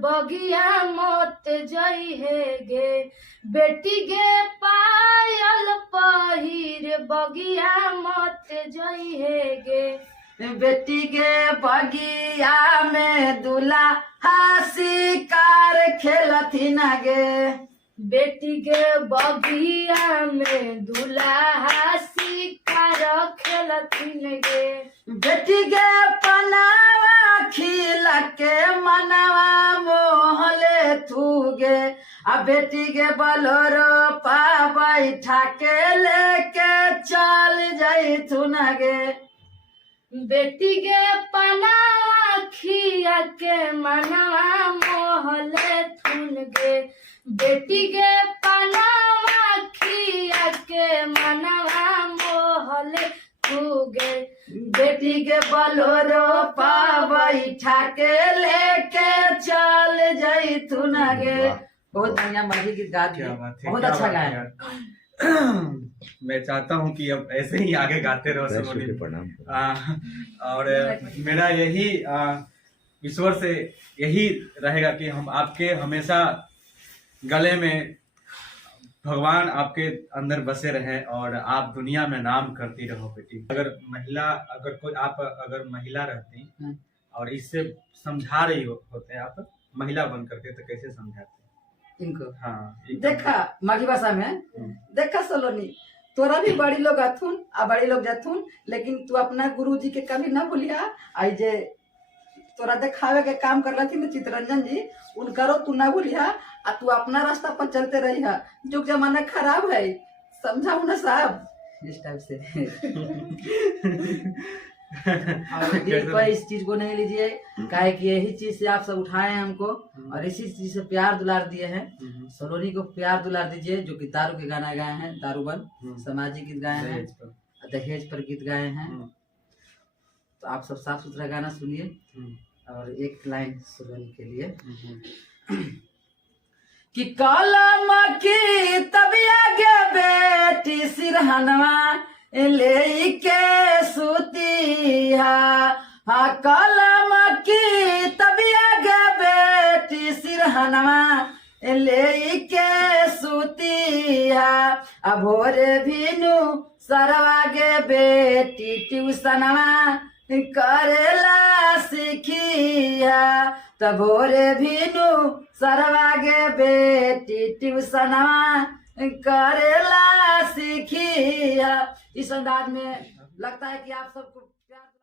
बगिया मत जई है गे, बेटी गे पायल पहिर बगिया मत जई है गे। बेटी के बगिया में दूल्हा शिकार खेलथिन गे। बेटी के बगिया में दूल्हा शिकार खेलथिन गे। बेटी के पनावा खिल के मनवा मोहले थूगे, आ बेटी के बलोरो पा बैठा के लेके चल जाई थुन गे। बेटी के पनावा खिया के मनवा मोहले थुन गे। बेटी के पनावा खिया के मनवा मोहले थूगे। बेटी के बलोरो पा बैठा के लेके चल जाई थुन गे। बहुत बढ़िया मधुर गीत गा दिए, बहुत अच्छा गाया। मैं चाहता हूँ कि अब ऐसे ही आगे गाते रहो सलोनी। और मेरा यही ईश्वर से यही रहेगा कि हम आपके हमेशा गले में भगवान आपके अंदर बसे रहे और आप दुनिया में नाम करती रहो बेटी। अगर महिला रहती और इससे समझा रही होते आप महिला बन करके, तो कैसे समझाते इनको? हाँ, देखा माझी भाषा में, देखा सलोनी तोरा भी बड़ी लोग अथुन आ बड़ी लोग जथुन, लेकिन तू अपना गुरुजी के कभी न भूलिया। आई जे तोरा देखावे के काम कर लथिन चितरंजन जी, उनकरो तू न भूलिया आ तू अपना रास्ता पर चलते रही है। जुग जमाना खराब है, समझाऊ ना साहब इस टाइप से। और दिल पर इस चीज को नहीं लीजिए, काहे कि यही चीज से आप सब उठाए हैं हमको और इसी चीज से प्यार दुलार दिए हैं। सलोनी को प्यार दुलार दीजिए, जो कि दारू के गाना गाए हैं, दारूबन सामाजिक गीत गाए हैं, दहेज पर गीत गाए हैं। तो आप सब साफ सुथरा गाना सुनिए। और एक लाइन सलोनी के लिए कि कलम की तबिया गे बेटी सिरहनवा ले के सुतिया। हाँ कलम की तबिया गे बेटी सिरहनवा ले के सुतिया। भोरे भीनु सरवा गे बेटी ट्यूशनवा करेला सीखिया। त भोरे भीनु सरवा गे बेटी ट्यूशनवा करेला सीखिया। इस अंदाज में लगता है कि आप सबको